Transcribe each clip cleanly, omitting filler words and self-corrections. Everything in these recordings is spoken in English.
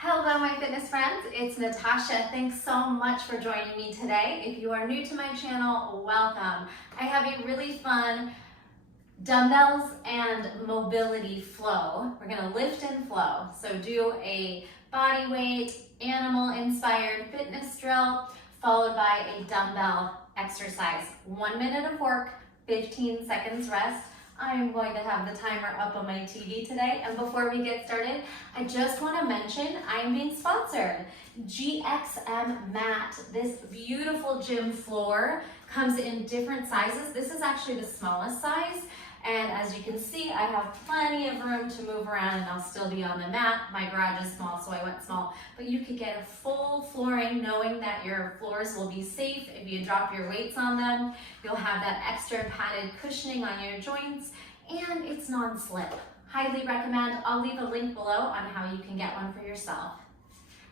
Hello my fitness friends, it's Natasha. Thanks so much for joining me today. If you are new to my channel, welcome. I have a really fun dumbbells and mobility flow. We're gonna lift and flow. So do a body weight, animal inspired fitness drill, followed by a dumbbell exercise. 1 minute of work, 15 seconds rest. I am going to have the timer up on my TV today. And before we get started, I just want to mention I'm being sponsored. Gxmmat, this beautiful gym floor, comes in different sizes. This is actually the smallest size. And as you can see, I have plenty of room to move around and I'll still be on the mat. My garage is small, so I went small. But you could get a full flooring knowing that your floors will be safe. If you drop your weights on them, you'll have that extra padded cushioning on your joints, and it's non-slip. Highly recommend. I'll leave a link below on how you can get one for yourself.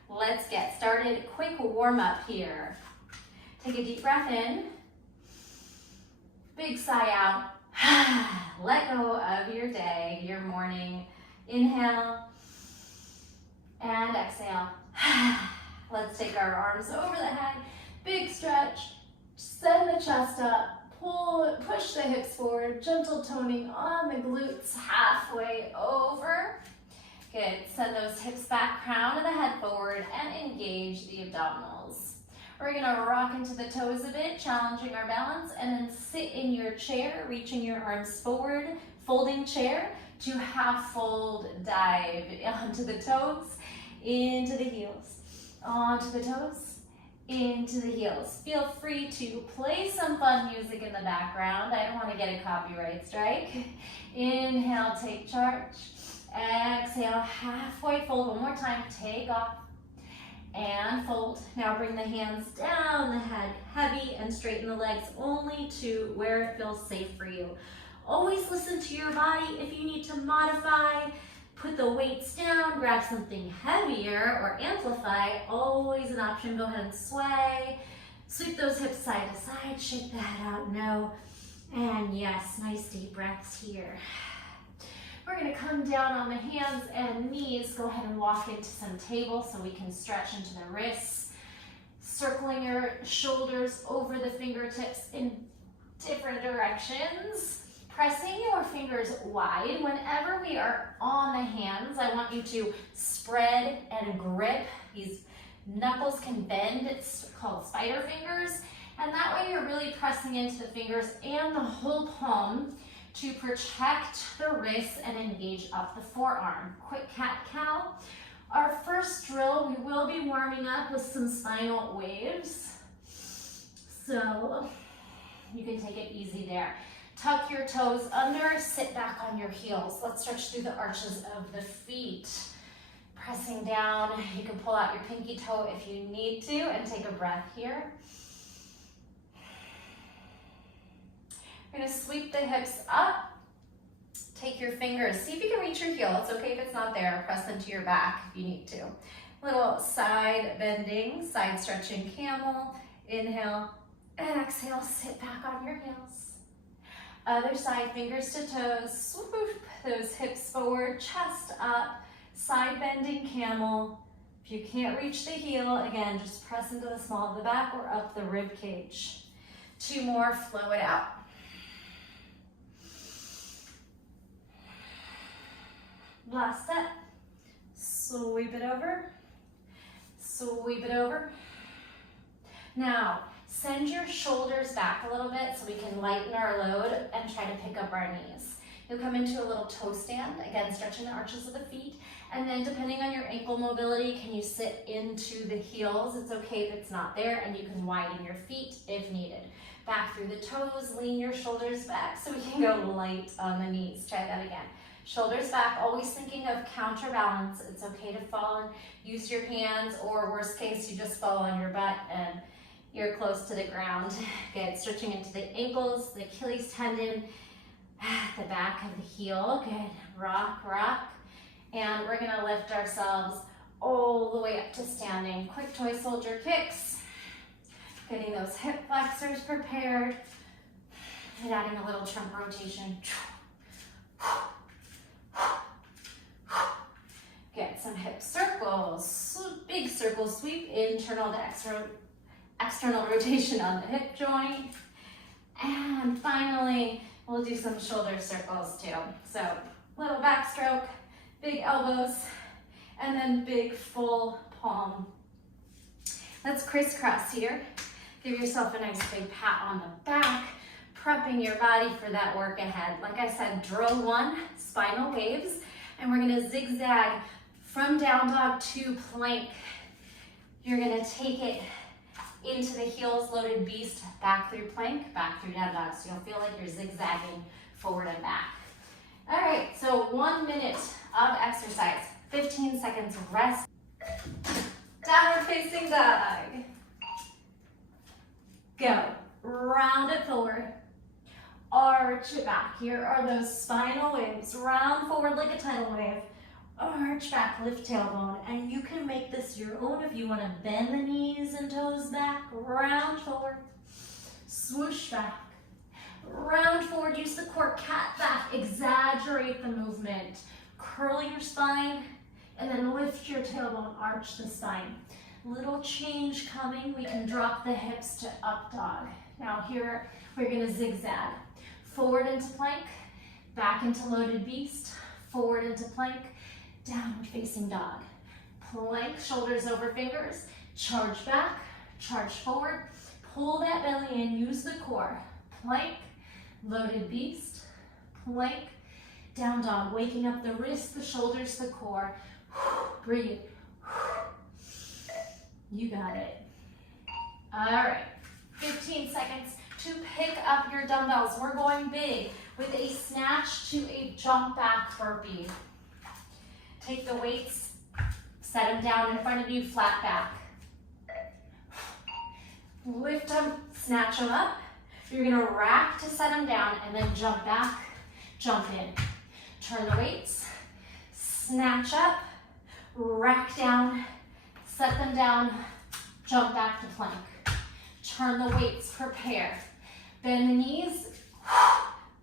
Let's get started. Quick warm up here. Take a deep breath in. Big sigh out. Let go of your day, your morning. Inhale and exhale. Let's take our arms over the head. Big stretch. Send the chest up. Push the hips forward. Gentle toning on the glutes halfway over. Good. Send those hips back, crown of the head forward, and engage the abdominals. We're gonna rock into the toes a bit, challenging our balance, and then sit in your chair, reaching your arms forward, folding chair to half fold dive onto the toes, into the heels, onto the toes, into the heels. Feel free to play some fun music in the background. I don't want to get a copyright strike. Inhale, take charge. Exhale, halfway fold. One more time, take off. And fold. Now bring the hands down the head, heavy, and straighten the legs only to where it feels safe for you. Always listen to your body. If you need to modify, put the weights down, grab something heavier, or amplify, always an option. Go ahead and sway. Sweep those hips side to side, shake the head out, no. And yes, nice deep breaths here. We're gonna come down on the hands and knees. Go ahead and walk into some table so we can stretch into the wrists. Circling your shoulders over the fingertips in different directions. Pressing your fingers wide. Whenever we are on the hands, I want you to spread and grip. These knuckles can bend. It's called spider fingers. And that way you're really pressing into the fingers and the whole palm to protect the wrists and engage up the forearm. Quick cat-cow. Our first drill, we will be warming up with some spinal waves. So you can take it easy there. Tuck your toes under, sit back on your heels. Let's stretch through the arches of the feet. Pressing down, you can pull out your pinky toe if you need to and take a breath here. We're gonna sweep the hips up. Take your fingers, see if you can reach your heel. It's okay if it's not there. Press into your back if you need to. Little side bending, side stretching camel. Inhale and exhale, sit back on your heels. Other side, fingers to toes. Swoop those hips forward, chest up, side bending camel. If you can't reach the heel, again, just press into the small of the back or up the rib cage. 2 more, flow it out. Last step, sweep it over, sweep it over. Now, send your shoulders back a little bit so we can lighten our load and try to pick up our knees. You'll come into a little toe stand, again, stretching the arches of the feet, and then depending on your ankle mobility, can you sit into the heels? It's okay if it's not there, and you can widen your feet if needed. Back through the toes, lean your shoulders back so we can go light on the knees. Try that again. Shoulders back, always thinking of counterbalance. It's okay to fall and use your hands, or worst case, you just fall on your butt and you're close to the ground. Good, stretching into the ankles, the Achilles tendon, the back of the heel. Good, rock, rock. And we're gonna lift ourselves all the way up to standing. Quick toy soldier kicks. Getting those hip flexors prepared. And adding a little trunk rotation. Get some hip circles. circle sweep, internal to external rotation on the hip joint. And finally, we'll do some shoulder circles too. So little backstroke, big elbows, and then big full palm. Let's crisscross here. Give yourself a nice big pat on the back, prepping your body for that work ahead. Like I said, drill 1, spinal waves, and we're gonna zigzag from down dog to plank. You're gonna take it into the heels loaded beast, back through plank, back through down dog. So you'll feel like you're zigzagging forward and back. All right, so 1 minute of exercise, 15 seconds rest. Downward facing dog. Go, round it forward, arch it back. Here are those spinal waves. Round forward like a tidal wave. Arch back, lift tailbone, and you can make this your own if you want to bend the knees and toes back, round forward, swoosh back, round forward, use the core, cat back, exaggerate the movement, curl your spine, and then lift your tailbone, arch the spine. Little change coming, we can drop the hips to up dog. Now here, we're gonna zigzag, forward into plank, back into loaded beast, forward into plank, downward facing dog. Plank, shoulders over fingers, charge back, charge forward, pull that belly in, use the core. Plank, loaded beast, plank, down dog, waking up the wrists, the shoulders, the core. Breathe. You got it. All right, 15 seconds to pick up your dumbbells. We're going big with a snatch to a jump back burpee. Take the weights, set them down in front of you, flat back. Lift them, snatch them up. You're gonna rack to set them down and then jump back, jump in. Turn the weights, snatch up, rack down, set them down, jump back to plank. Turn the weights, prepare. Bend the knees,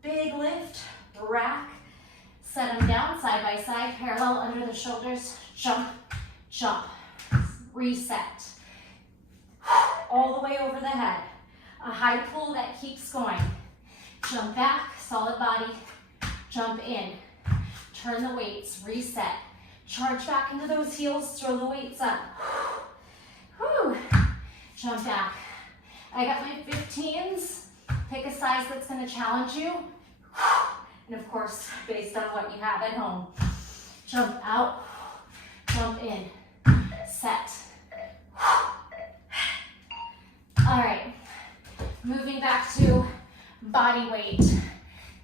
big lift, rack, set them down side by side, parallel under the shoulders, jump, jump, reset. All the way over the head. A high pull that keeps going. Jump back, solid body, jump in. Turn the weights, reset. Charge back into those heels, throw the weights up. Whew. Jump back. I got my 15s. Pick a size that's gonna challenge you. And of course, based on what you have at home. Jump out, jump in, set. All right, moving back to body weight.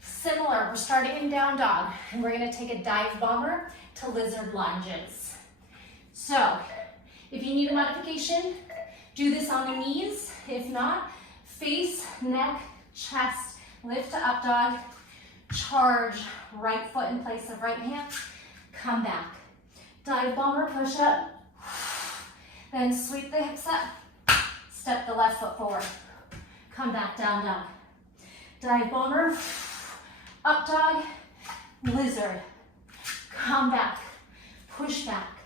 Similar, we're starting in down dog, and we're gonna take a dive bomber to lizard lunges. So, if you need a modification, do this on the knees. If not, face, neck, chest, lift to up dog, charge, right foot in place of right hand, come back. Dive bomber, push up, then sweep the hips up, step the left foot forward, come back, down dog. Dive bomber, up dog, lizard, come back, push back,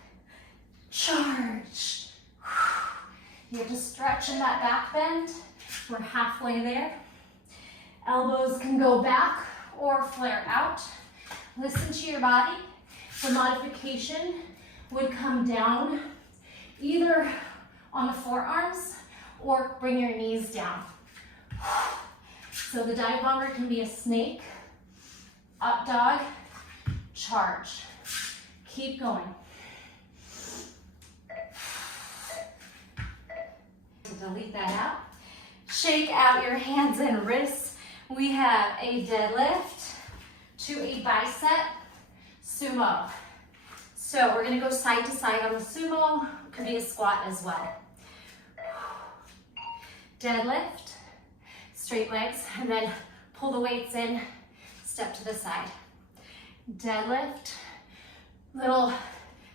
charge. You have to stretch in that back bend. We're halfway there. Elbows can go back or flare out. Listen to your body. The modification would come down either on the forearms or bring your knees down. So the dive bomber can be a snake, up dog, charge. Keep going. Delete that out. Shake out your hands and wrists. We have a deadlift to a bicep sumo. So we're gonna go side to side on the sumo. Could be a squat as well. Deadlift, straight legs, and then pull the weights in, step to the side. Deadlift, little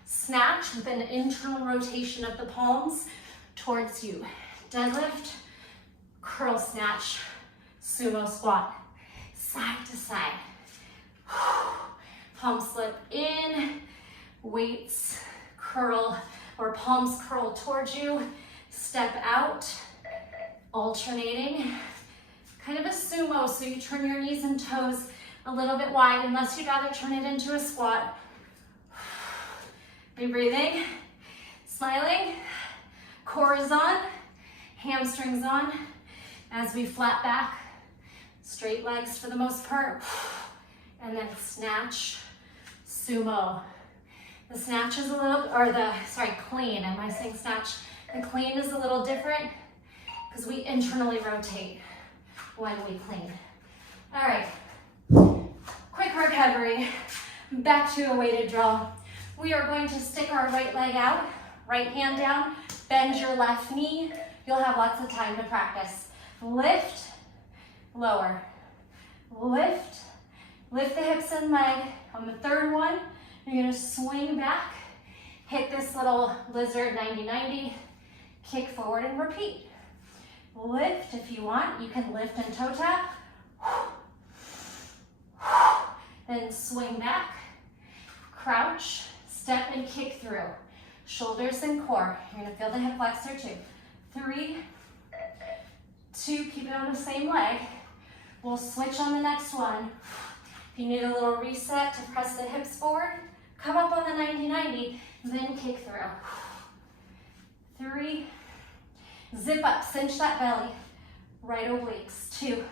snatch with an internal rotation of the palms towards you. Deadlift, curl snatch, sumo squat, side to side. Palm slip in, weights, curl, or palms curl towards you. Step out, alternating. Kind of a sumo, so you turn your knees and toes a little bit wide, unless you'd rather turn it into a squat. Be breathing, smiling, core is on, hamstrings on, as we flat back, straight legs for the most part, and then snatch, sumo. The snatch is a little, clean, am I saying snatch? The clean is a little different because we internally rotate when we clean. All right, quick recovery, back to a weighted draw. We are going to stick our right leg out, right hand down, bend your left knee. You'll have lots of time to practice. Lift, lower, lift, lift the hips and leg. On the third one, you're gonna swing back, hit this little lizard 90-90, kick forward and repeat. Lift if you want, you can lift and toe tap. Then swing back, crouch, step and kick through. Shoulders and core. You're gonna feel the hip flexor too. 3, 2, keep it on the same leg. We'll switch on the next one. If you need a little reset to press the hips forward, come up on the 90-90, then kick through. 3, zip up, cinch that belly. Right obliques. 2,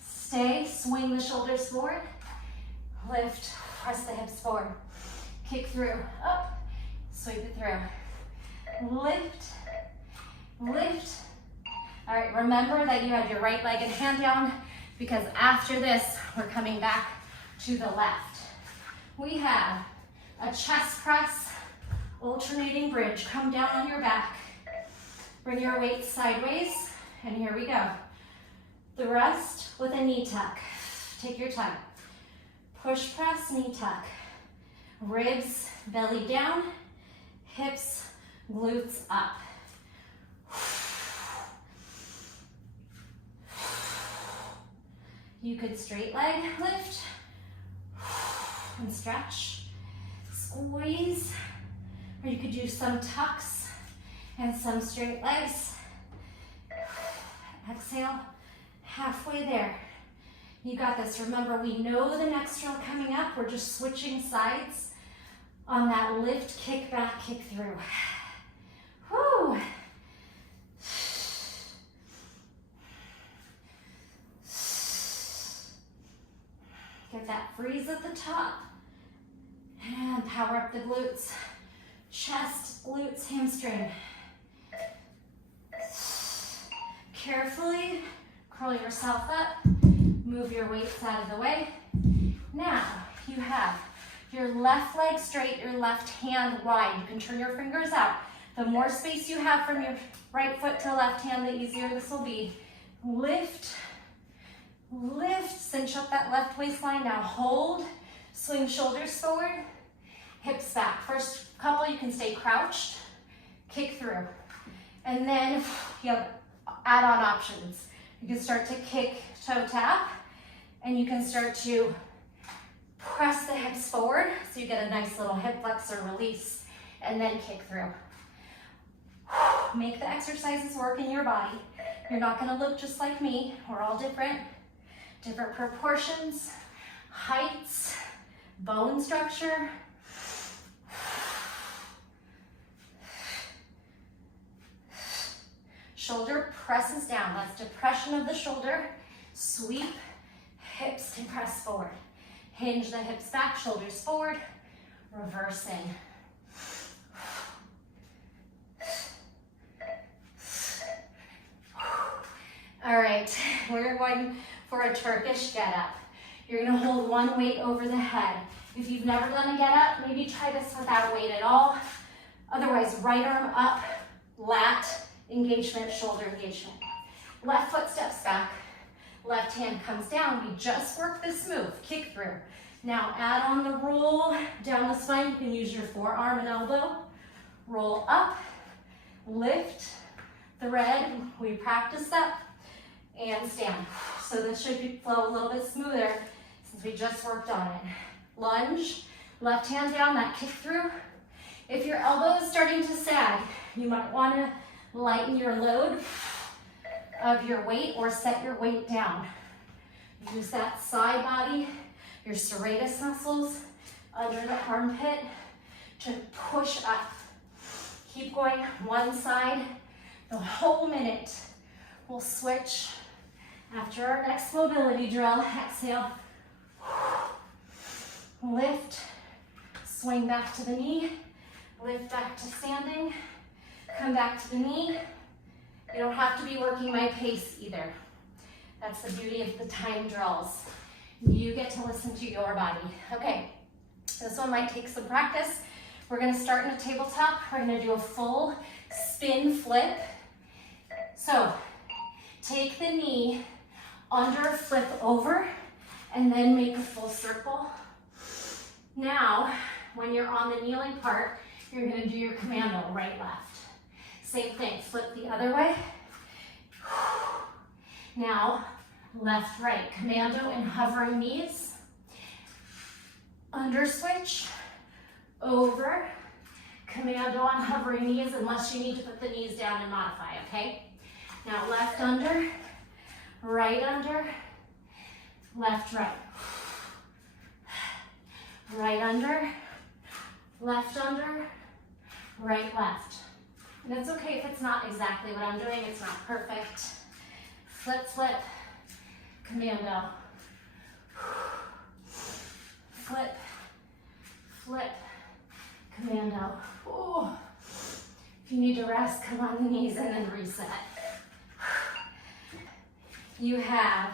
stay, swing the shoulders forward. Lift, press the hips forward. Kick through, up, sweep it through. Lift, lift. All right, remember that you had your right leg and hand down because after this, we're coming back to the left. We have a chest press, alternating bridge. Come down on your back. Bring your weight sideways, and here we go. The rest with a knee tuck. Take your time. Push press, knee tuck. Ribs, belly down, hips, glutes up. You could straight leg lift and stretch, squeeze, or you could do some tucks and some straight legs. Exhale, halfway there. You got this. Remember, we know the next drill coming up. We're just switching sides on that lift, kick back, kick through. Whew. Get that freeze at the top. And power up the glutes. Chest, glutes, hamstring. Carefully curl yourself up. Move your weights out of the way. Now, you have your left leg straight, your left hand wide. You can turn your fingers out. The more space you have from your right foot to left hand, the easier this will be. Lift, lift, cinch up that left waistline. Now hold, swing shoulders forward, hips back. First couple, you can stay crouched, kick through. And then you have add-on options. You can start to kick, toe tap, and you can start to press the hips forward so you get a nice little hip flexor release, and then kick through. Make the exercises work in your body. You're not gonna look just like me. We're all different. Different proportions, heights, bone structure. Shoulder presses down. That's depression of the shoulder. Sweep, hips can press forward. Hinge the hips back, shoulders forward, reversing. All right, we're going for a Turkish get-up. You're gonna hold one weight over the head. If you've never done a get-up, maybe try this without weight at all. Otherwise, right arm up, lat engagement, shoulder engagement. Left foot steps back, left hand comes down. We just worked this move, kick through. Now add on the roll down the spine. You can use your forearm and elbow. Roll up, lift, thread. We practice that. And stand. So this should flow a little bit smoother since we just worked on it. Lunge, left hand down, that kick through. If your elbow is starting to sag, you might want to lighten your load of your weight or set your weight down. Use that side body, your serratus muscles under the armpit to push up. Keep going one side the whole minute. We'll switch after our next mobility drill. Exhale. Lift, swing back to the knee, lift back to standing, come back to the knee. You don't have to be working my pace either. That's the beauty of the time drills. You get to listen to your body. Okay, this one might take some practice. We're gonna start in a tabletop. We're gonna do a full spin flip. So, take the knee under, flip over, and then make a full circle. Now, when you're on the kneeling part, you're gonna do your commando, right, left. Same thing, flip the other way. Now, left, right, commando and hovering knees. Under switch, over, commando on hovering knees, unless you need to put the knees down and modify, okay? Now, left under, right under, left, right. Right under, left, right, left. And it's okay if it's not exactly what I'm doing, it's not perfect. Flip, flip, commando. Flip, flip, commando. Ooh. If you need to rest, come on the knees and then reset. You have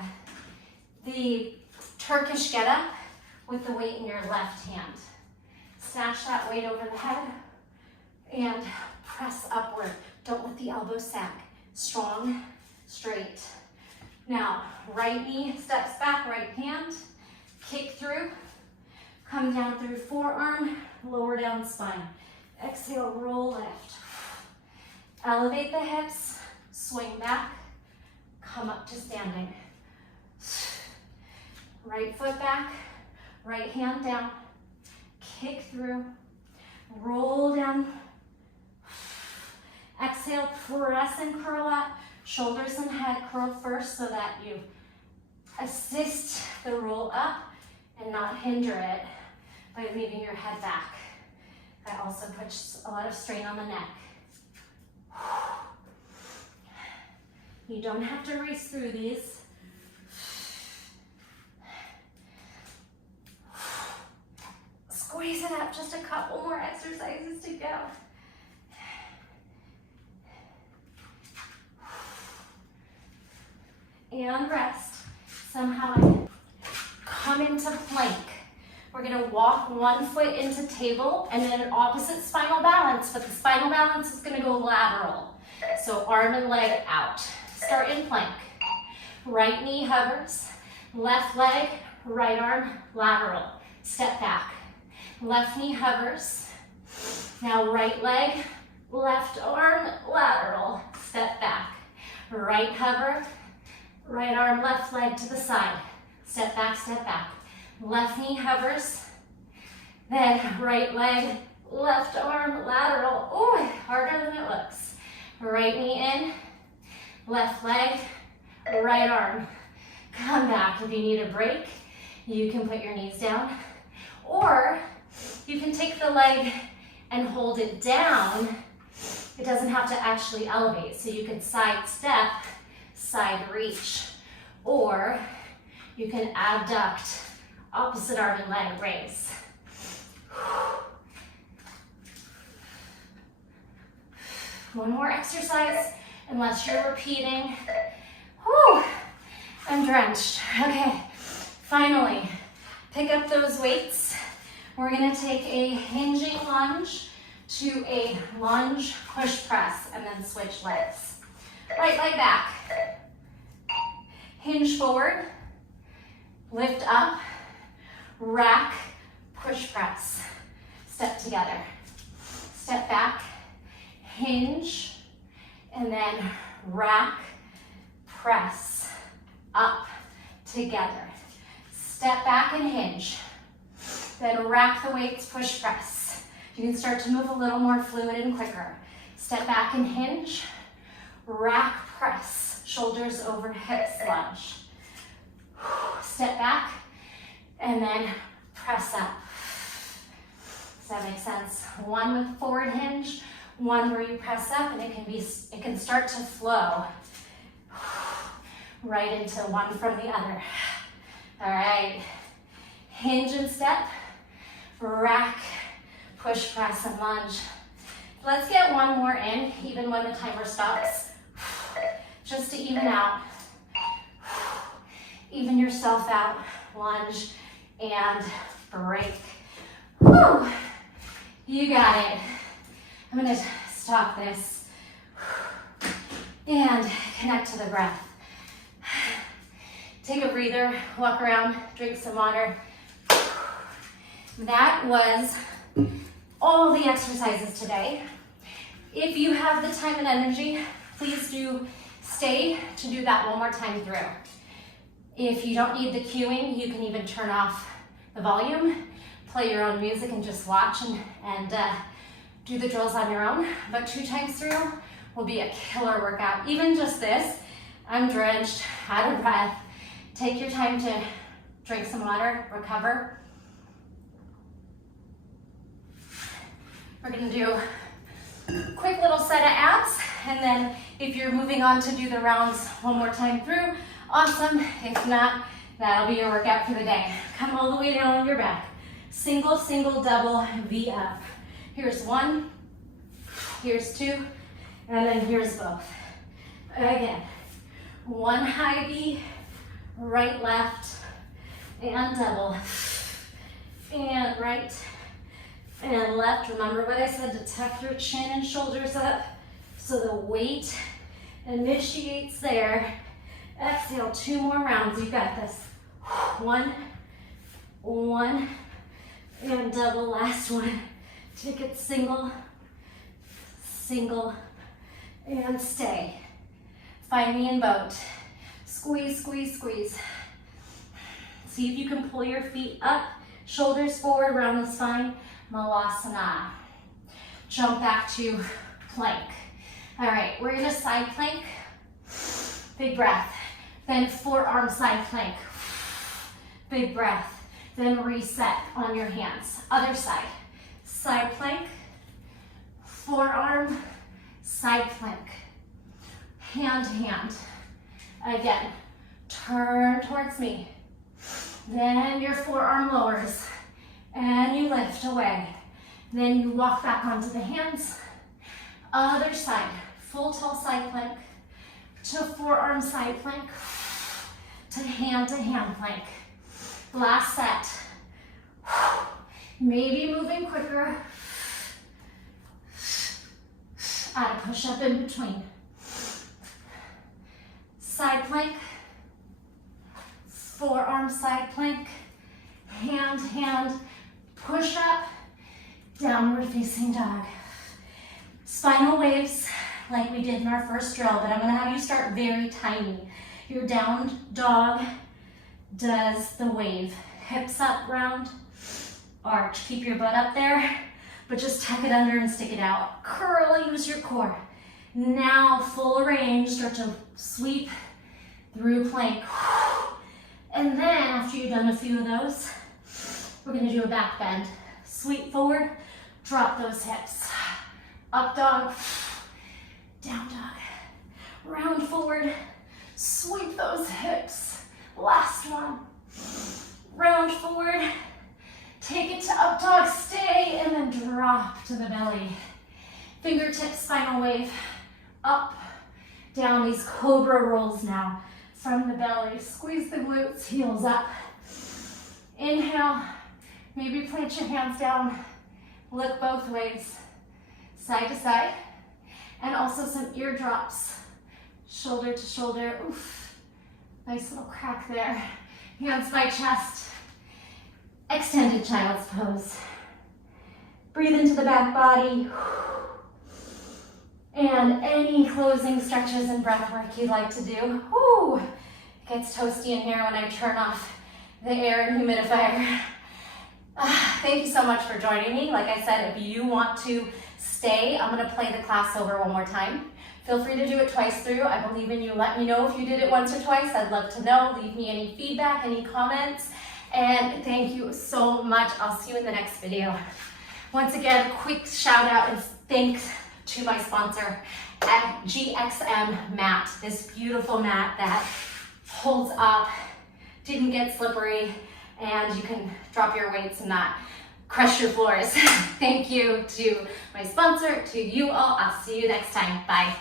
the Turkish get up with the weight in your left hand. Snatch that weight over the head and press upward. Don't let the elbows sag. Strong, straight. Now, right knee steps back, right hand, kick through, come down through forearm, lower down spine. Exhale, roll, lift. Elevate the hips, swing back, come up to standing. Right foot back, right hand down, kick through, roll down. Exhale, press and curl up. Shoulders and head curl first so that you assist the roll up and not hinder it by leaving your head back. That also puts a lot of strain on the neck. You don't have to race through these. Squeeze it up, just a couple more exercises to go. And rest. Somehow I come into plank. We're gonna walk one foot into table and then an opposite spinal balance, but the spinal balance is gonna go lateral. So arm and leg out. Start in plank. Right knee hovers, left leg, right arm, lateral. Step back. Left knee hovers. Now right leg, left arm, lateral. Step back. Right hover, right arm, left leg to the side. Step back, step back. Left knee hovers. Then right leg, left arm, lateral. Oh, harder than it looks. Right knee in, left leg, right arm. Come back. If you need a break, you can put your knees down. Or you can take the leg and hold it down. It doesn't have to actually elevate. So you could side step, side reach. Or you can abduct, opposite arm and leg raise. One more exercise, unless you're repeating. Whew, I'm drenched. Okay, finally, pick up those weights. We're gonna take a hinging lunge to a lunge push press and then switch legs. Right leg back. Hinge forward, lift up, rack, push press. Step together. Step back, hinge, and then rack, press, up, together. Step back and hinge. Then rack the weights, push press. You can start to move a little more fluid and quicker. Step back and hinge. Rack press, shoulders over hips, lunge. Step back and then press up. Does that make sense? One with forward hinge, one where you press up, and it can start to flow right into one from the other. All right, hinge and step, rack, push, press, and lunge. Let's get one more in, even when the timer stops, just to even out. Even yourself out, lunge, and break. Woo! You got it. I'm gonna stop this and connect to the breath. Take a breather, walk around, drink some water. That was all the exercises today. If you have the time and energy, please do stay to do that one more time through. If you don't need the cueing, you can even turn off the volume, play your own music, and just watch and do the drills on your own. But 2 times through will be a killer workout. Even just this, I'm drenched, out of breath. Take your time to drink some water, recover. We're gonna do a quick little set of abs, and then if you're moving on to do the rounds one more time through, awesome. If not, that'll be your workout for the day. Come all the way down on your back. Single, single, double, V up. Here's 1, here's 2, and then here's both. Again, 1 high V, right, left, and double. And right, and left. Remember what I said, to tuck your chin and shoulders up so the weight initiates there. Exhale, 2 more rounds, you got this. 1, 1, and double, last one. Take it single, single, and stay. Find me in boat. Squeeze, squeeze, squeeze. See if you can pull your feet up, shoulders forward around the spine. Malasana. Jump back to plank. All right, we're gonna side plank. Big breath. Then forearm side plank. Big breath. Then reset on your hands. Other side. Side plank. Forearm side plank. Hand to hand. Again, turn towards me. Then your forearm lowers and you lift away. Then you walk back onto the hands. Other side, full tall side plank to forearm side plank to hand plank. Last set. Maybe moving quicker. Add a push up in between. Side plank, forearm side plank, hand, push up, downward facing dog. Spinal waves like we did in our first drill, but I'm gonna have you start very tiny. Your down dog does the wave. Hips up, round, arch. Keep your butt up there, but just tuck it under and stick it out. Curl, use your core. Now full range, start to sweep through plank. And then after you've done a few of those, we're gonna do a back bend. Sweep forward, drop those hips. Up dog, down dog. Round forward, sweep those hips. Last one. Round forward, take it to up dog, stay, and then drop to the belly. Fingertips, spinal wave, up, down, these cobra rolls now. From the belly, squeeze the glutes, heels up. Inhale, maybe plant your hands down, look both ways, side to side, and also some eardrops, shoulder to shoulder. Oof, nice little crack there. Hands by chest, extended child's pose. Breathe into the back body. And any closing stretches and breath work you'd like to do. Whoo! It gets toasty in here when I turn off the air and humidifier. Thank you so much for joining me. Like I said, if you want to stay, I'm gonna play the class over one more time. Feel free to do it twice through. I believe in you. Let me know if you did it once or twice. I'd love to know. Leave me any feedback, any comments. And thank you so much. I'll see you in the next video. Once again, quick shout out and thanks to my sponsor at Gxmmat, this beautiful mat that holds up, didn't get slippery, and you can drop your weights and not crush your floors. Thank you to my sponsor, to you all. I'll see you next time. Bye.